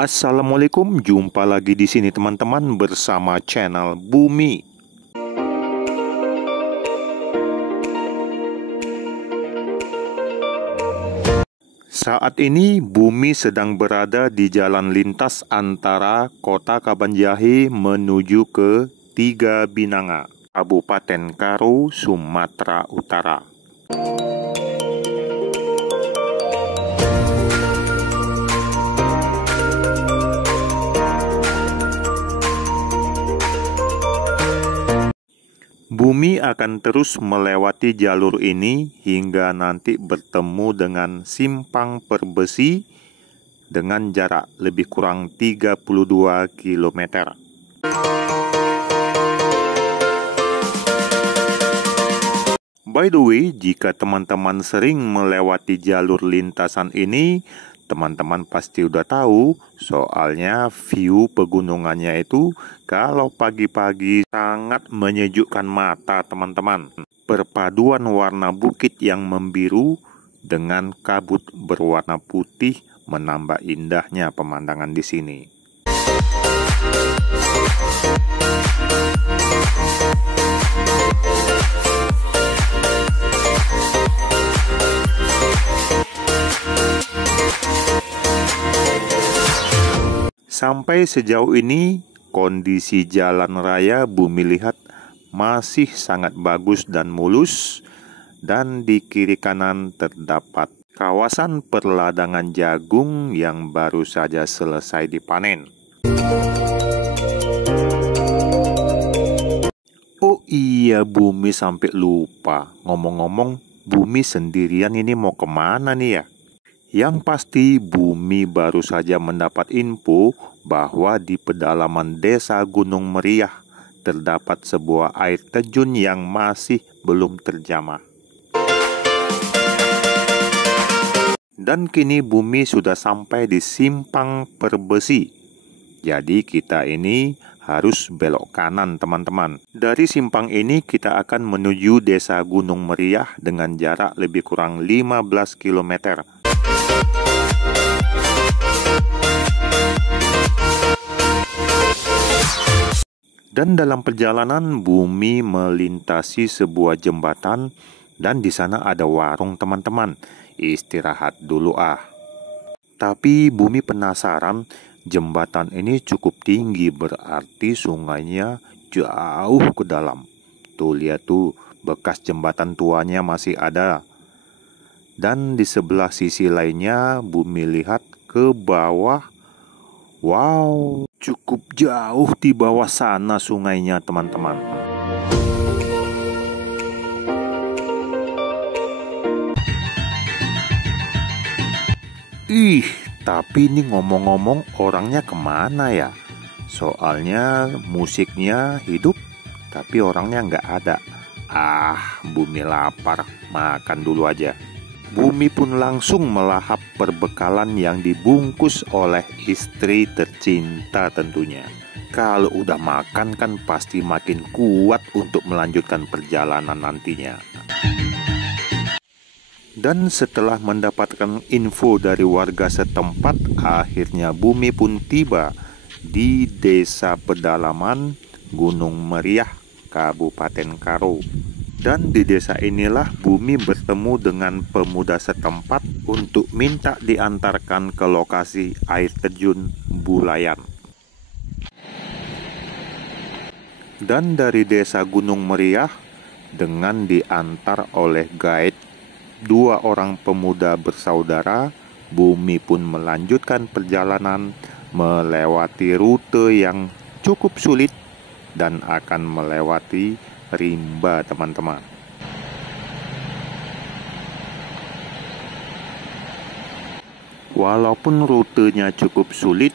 Assalamualaikum, jumpa lagi di sini teman-teman bersama channel Bumi. Saat ini Bumi sedang berada di jalan lintas antara Kota Kabanjahe menuju ke Tiga Binanga, Kabupaten Karo, Sumatera Utara. Bumi akan terus melewati jalur ini hingga nanti bertemu dengan Simpang Perbesi dengan jarak lebih kurang 32 km. By the way, jika teman-teman sering melewati jalur lintasan ini, teman-teman pasti udah tahu, soalnya view pegunungannya itu kalau pagi-pagi sangat menyejukkan mata teman-teman. Perpaduan warna bukit yang membiru dengan kabut berwarna putih menambah indahnya pemandangan di sini. Sampai sejauh ini, kondisi jalan raya Bumi lihat masih sangat bagus dan mulus, dan di kiri kanan terdapat kawasan perladangan jagung yang baru saja selesai dipanen. Oh iya, Bumi sampai lupa. Ngomong-ngomong, Bumi sendirian ini mau kemana nih ya? Yang pasti Bumi baru saja mendapat info bahwa di pedalaman desa Gunung Meriah terdapat sebuah air terjun yang masih belum terjamah. Dan kini Bumi sudah sampai di Simpang Perbesi. Jadi kita ini harus belok kanan teman-teman. Dari simpang ini kita akan menuju desa Gunung Meriah dengan jarak lebih kurang 15 km. Dan dalam perjalanan Bumi melintasi sebuah jembatan dan di sana ada warung teman-teman. Istirahat dulu ah. Tapi Bumi penasaran, jembatan ini cukup tinggi berarti sungainya jauh ke dalam. Tuh lihat tuh, bekas jembatan tuanya masih ada. Dan di sebelah sisi lainnya Bumi lihat ke bawah. Wow, cukup jauh di bawah sana sungainya teman-teman. Tapi ini ngomong-ngomong orangnya kemana ya? Soalnya musiknya hidup, tapi orangnya nggak ada. Bumi lapar, makan dulu aja. Bumi pun langsung melahap perbekalan yang dibungkus oleh istri tercinta tentunya. Kalau udah makan kan pasti makin kuat untuk melanjutkan perjalanan nantinya. Dan setelah mendapatkan info dari warga setempat, akhirnya Bumi pun tiba di desa pedalaman Gunung Meriah, Kabupaten Karo. Dan di desa inilah Bumi bertemu dengan pemuda setempat untuk minta diantarkan ke lokasi air terjun Bulayan. Dan dari desa Gunung Meriah, dengan diantar oleh guide 2 orang pemuda bersaudara, Bumi pun melanjutkan perjalanan melewati rute yang cukup sulit dan akan melewati rimba teman-teman. Walaupun rutenya cukup sulit,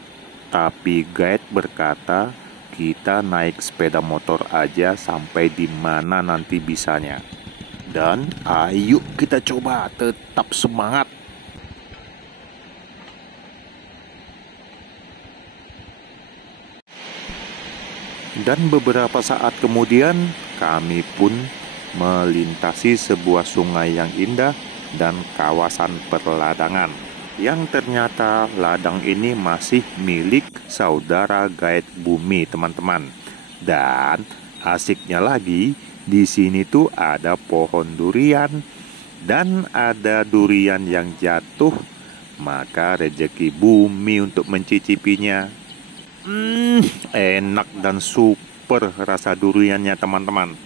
tapi guide berkata kita naik sepeda motor aja sampai di mana nanti bisanya. Dan ayo kita coba, tetap semangat. Dan beberapa saat kemudian kami pun melintasi sebuah sungai yang indah dan kawasan perladangan. yang ternyata ladang ini masih milik saudara Gaet Bumi, teman-teman. Dan asiknya lagi, di sini tuh ada pohon durian dan ada durian yang jatuh, maka rezeki Bumi untuk mencicipinya. Enak dan super rasa duriannya, teman-teman.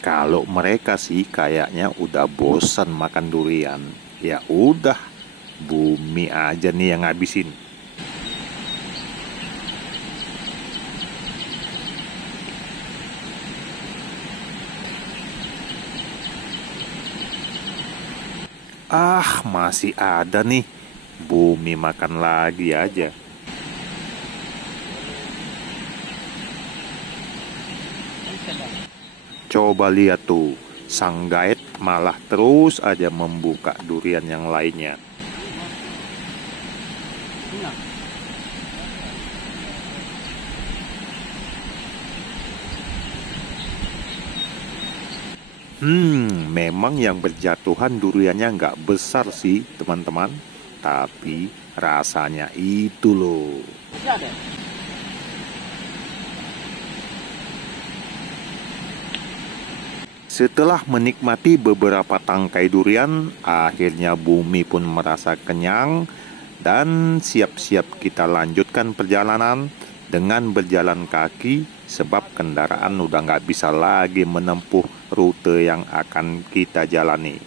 Kalau mereka sih kayaknya udah bosan makan durian. Ya udah, Bumi aja nih yang ngabisin. Masih ada nih. Bumi makan lagi aja. Coba lihat tuh, sang Gaet malah terus aja membuka durian yang lainnya. Memang yang berjatuhan duriannya nggak besar sih, teman-teman. Tapi rasanya itu loh. Setelah menikmati beberapa tangkai durian, akhirnya Bumi pun merasa kenyang dan siap-siap kita lanjutkan perjalanan dengan berjalan kaki sebab kendaraan udah nggak bisa lagi menempuh rute yang akan kita jalani.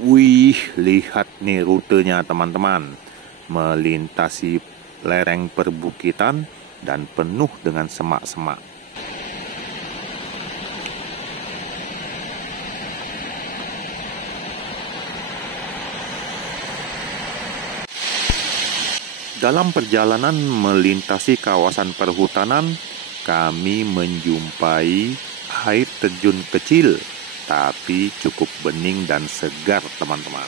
Wih, lihat nih rutenya teman-teman, melintasi lereng perbukitan dan penuh dengan semak-semak. Dalam perjalanan melintasi kawasan perhutanan, kami menjumpai air terjun kecil, tapi cukup bening dan segar, teman-teman.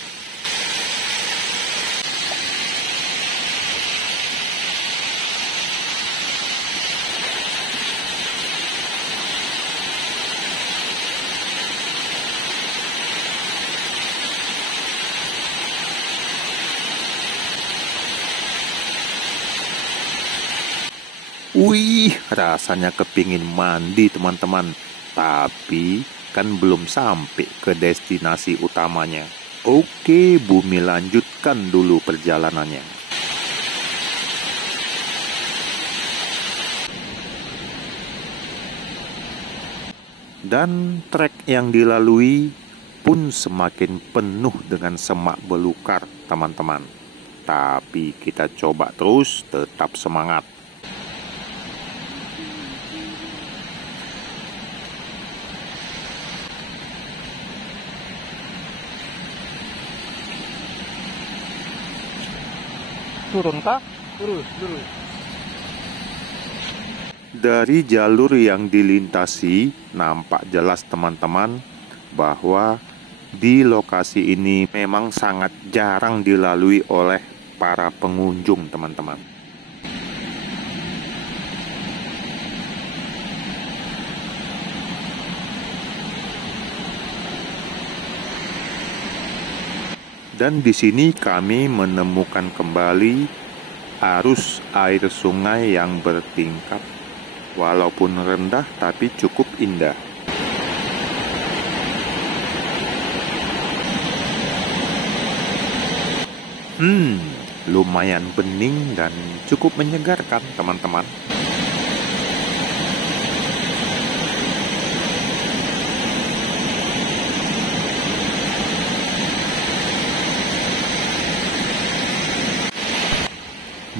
Wih, rasanya kepingin mandi teman-teman. Tapi kan belum sampai ke destinasi utamanya. Oke, Bumi lanjutkan dulu perjalanannya. Dan trek yang dilalui pun semakin penuh dengan semak belukar, teman-teman. Tapi kita coba terus tetap semangat. Turun kah? Lurus. Dari jalur yang dilintasi, nampak jelas teman-teman bahwa di lokasi ini memang sangat jarang dilalui oleh para pengunjung, teman-teman. Dan di sini kami menemukan kembali arus air sungai yang bertingkat, walaupun rendah tapi cukup indah. Lumayan bening dan cukup menyegarkan, teman-teman.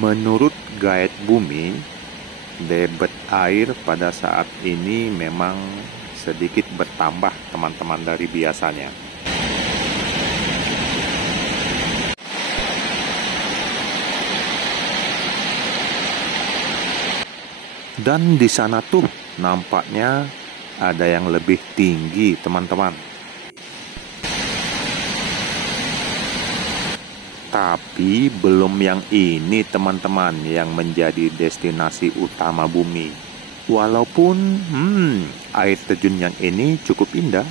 Menurut Gaet Bumi, debit air pada saat ini memang sedikit bertambah, teman-teman, dari biasanya. Dan di sana tuh nampaknya ada yang lebih tinggi, teman-teman. Tapi belum yang ini teman-teman yang menjadi destinasi utama bumi. Walaupun air terjun yang ini cukup indah.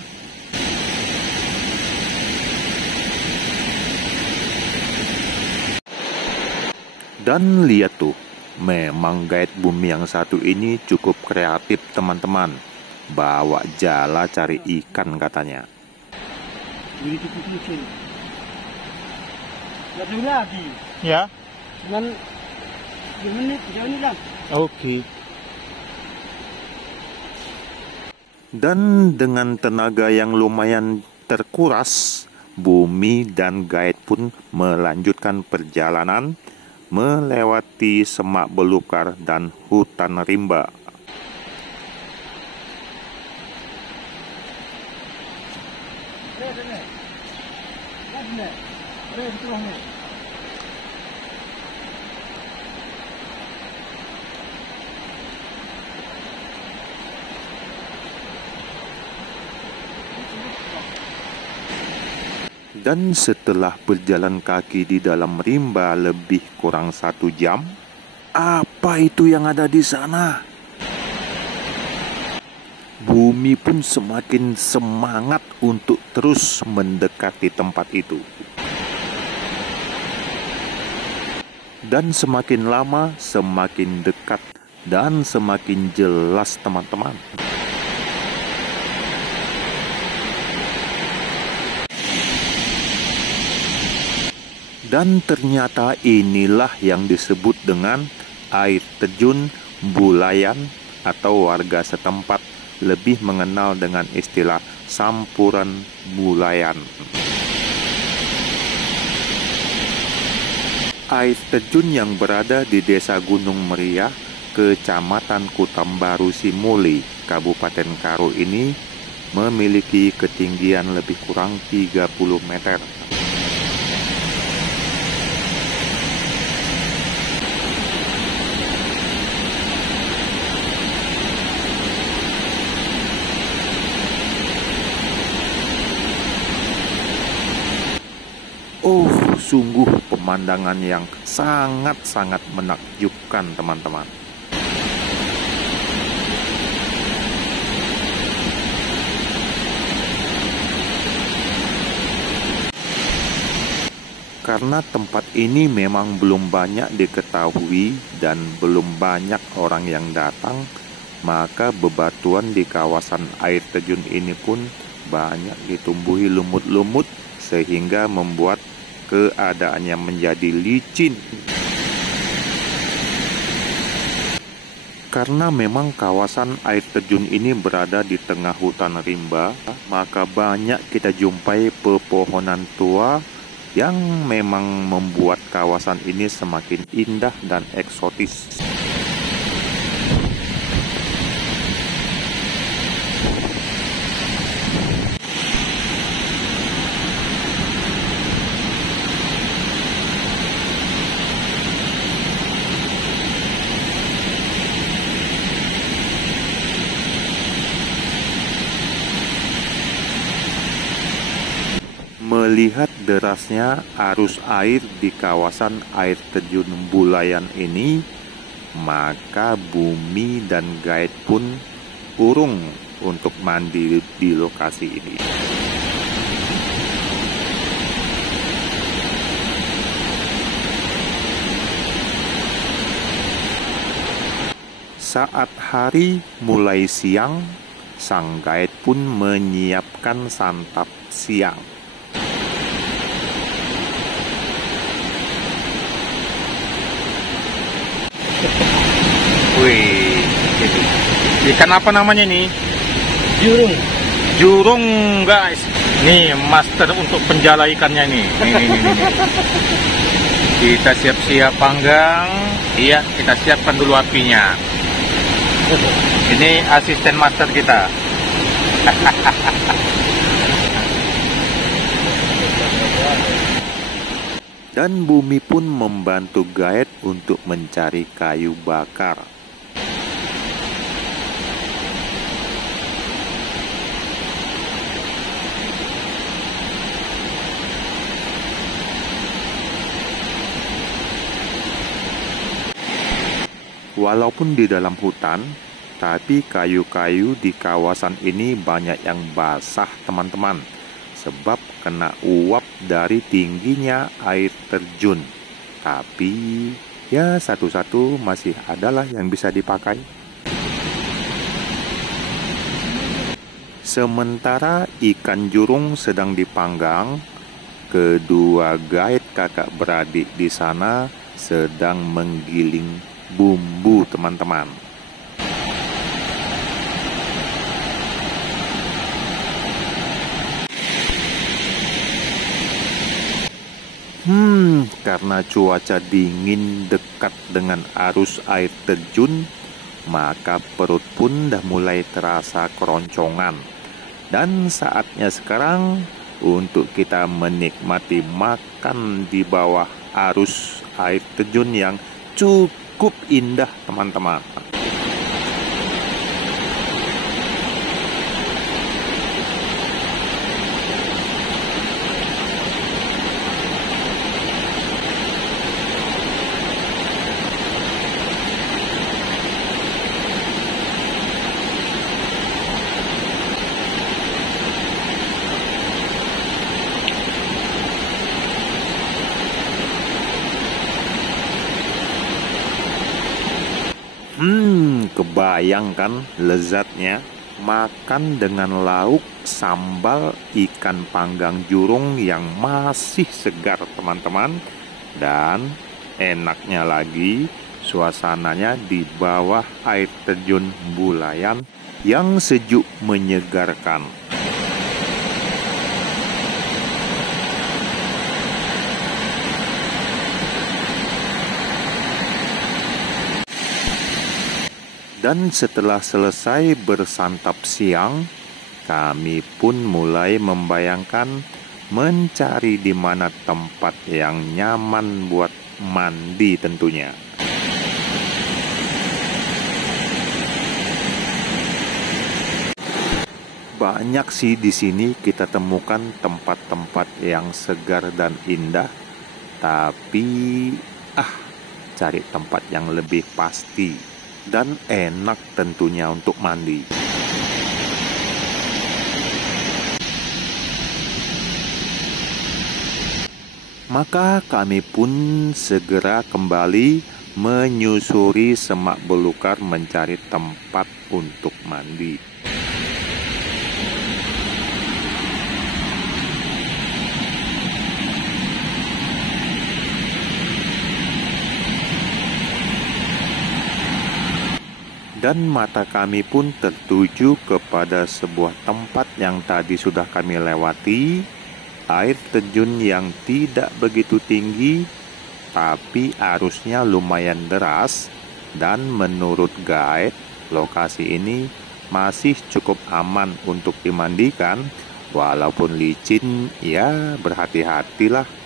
Dan lihat tuh, memang guide bumi yang satu ini cukup kreatif teman-teman. Bawa jala cari ikan katanya. Ini kecil. Lihat dulu lagi. Ya. Dengan 2 menit, 3 menit lah. Oke. Dan dengan tenaga yang lumayan terkuras, Bumi dan guide pun melanjutkan perjalanan melewati semak belukar dan hutan rimba. Dan setelah berjalan kaki di dalam rimba lebih kurang 1 jam, apa itu yang ada di sana? Bumi pun semakin semangat untuk terus mendekati tempat itu. Dan semakin lama semakin dekat dan semakin jelas teman-teman. Dan ternyata inilah yang disebut dengan air terjun Bulayan, atau warga setempat lebih mengenal dengan istilah Sampuran Bulayan. Air terjun yang berada di Desa Gunung Meriah, Kecamatan Kutambaru Simuli, Kabupaten Karo ini memiliki ketinggian lebih kurang 30 meter. Oh, sungguh pemandangan yang sangat-sangat menakjubkan teman-teman. Karena tempat ini memang belum banyak diketahui dan belum banyak orang yang datang, maka bebatuan di kawasan air terjun ini pun banyak ditumbuhi lumut-lumut sehingga membuat keadaannya menjadi licin. Karena memang kawasan air terjun ini berada di tengah hutan rimba, maka banyak kita jumpai pepohonan tua yang memang membuat kawasan ini semakin indah dan eksotis. Melihat derasnya arus air di kawasan air terjun Bulayan ini, maka Bumi dan guide pun urung untuk mandi di lokasi ini. Saat hari mulai siang, sang guide pun menyiapkan santap siang. Wih, ikan apa namanya nih? Jurung. Jurung guys. Nih master untuk penjala ikannya nih. Nih. Kita siap-siap panggang. Iya, kita siapkan dulu apinya. Ini asisten master kita. Dan Bumi pun membantu guide untuk mencari kayu bakar. Walaupun di dalam hutan, tapi kayu-kayu di kawasan ini banyak yang basah teman-teman, sebab kena uap dari tingginya air terjun. Tapi ya satu-satu masih adalah yang bisa dipakai. Sementara ikan jurung sedang dipanggang, kedua guide kakak beradik di sana sedang menggiling bumbu teman-teman. Karena cuaca dingin dekat dengan arus air terjun, maka perut pun dah mulai terasa keroncongan. Dan saatnya sekarang untuk kita menikmati makan di bawah arus air terjun yang cukup indah teman-teman. Kebayang kan lezatnya makan dengan lauk sambal ikan panggang jurung yang masih segar teman-teman. Dan enaknya lagi suasananya di bawah air terjun Bulayan yang sejuk menyegarkan. Dan setelah selesai bersantap siang, kami pun mulai membayangkan mencari di mana tempat yang nyaman buat mandi tentunya. Banyak sih di sini kita temukan tempat-tempat yang segar dan indah, tapi cari tempat yang lebih pasti dan enak tentunya untuk mandi. Maka kami pun segera kembali menyusuri semak belukar mencari tempat untuk mandi. Dan mata kami pun tertuju kepada sebuah tempat yang tadi sudah kami lewati. Air terjun yang tidak begitu tinggi, tapi arusnya lumayan deras. Dan menurut guide, lokasi ini masih cukup aman untuk dimandikan. Walaupun licin, ya berhati-hatilah.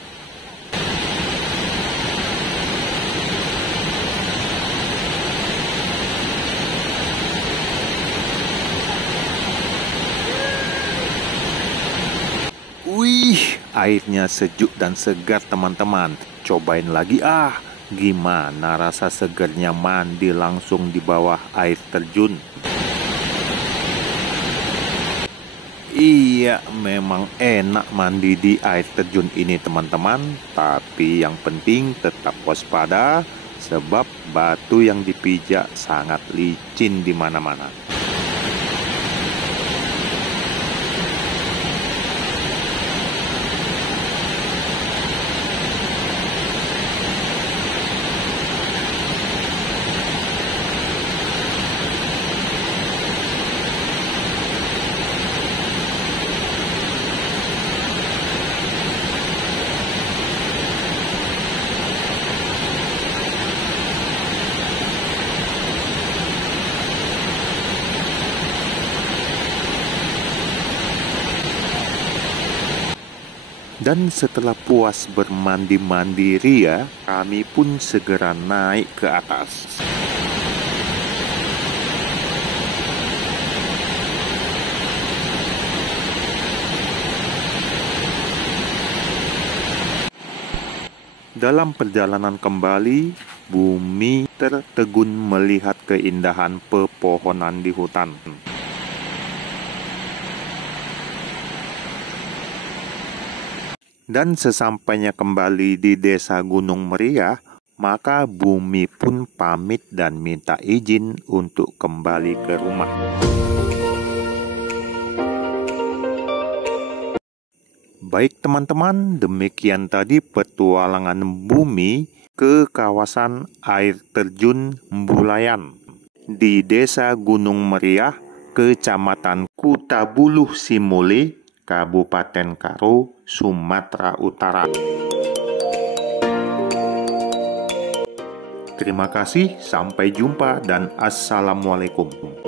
Wih, airnya sejuk dan segar teman-teman. Cobain lagi gimana rasa segarnya mandi langsung di bawah air terjun. Iya, memang enak mandi di air terjun ini teman-teman. Tapi yang penting tetap waspada, sebab batu yang dipijak sangat licin di mana-mana. Dan setelah puas bermandi-mandi ria, kami pun segera naik ke atas. Dalam perjalanan kembali, Bumi tertegun melihat keindahan pepohonan di hutan. Dan sesampainya kembali di desa Gunung Meriah, maka Bumi pun pamit dan minta izin untuk kembali ke rumah. Baik teman-teman, demikian tadi petualangan Bumi ke kawasan air terjun Mbulayan di desa Gunung Meriah, Kecamatan Kutabuluh Simole, Kabupaten Karo, Sumatera Utara. Terima kasih, sampai jumpa dan assalamualaikum.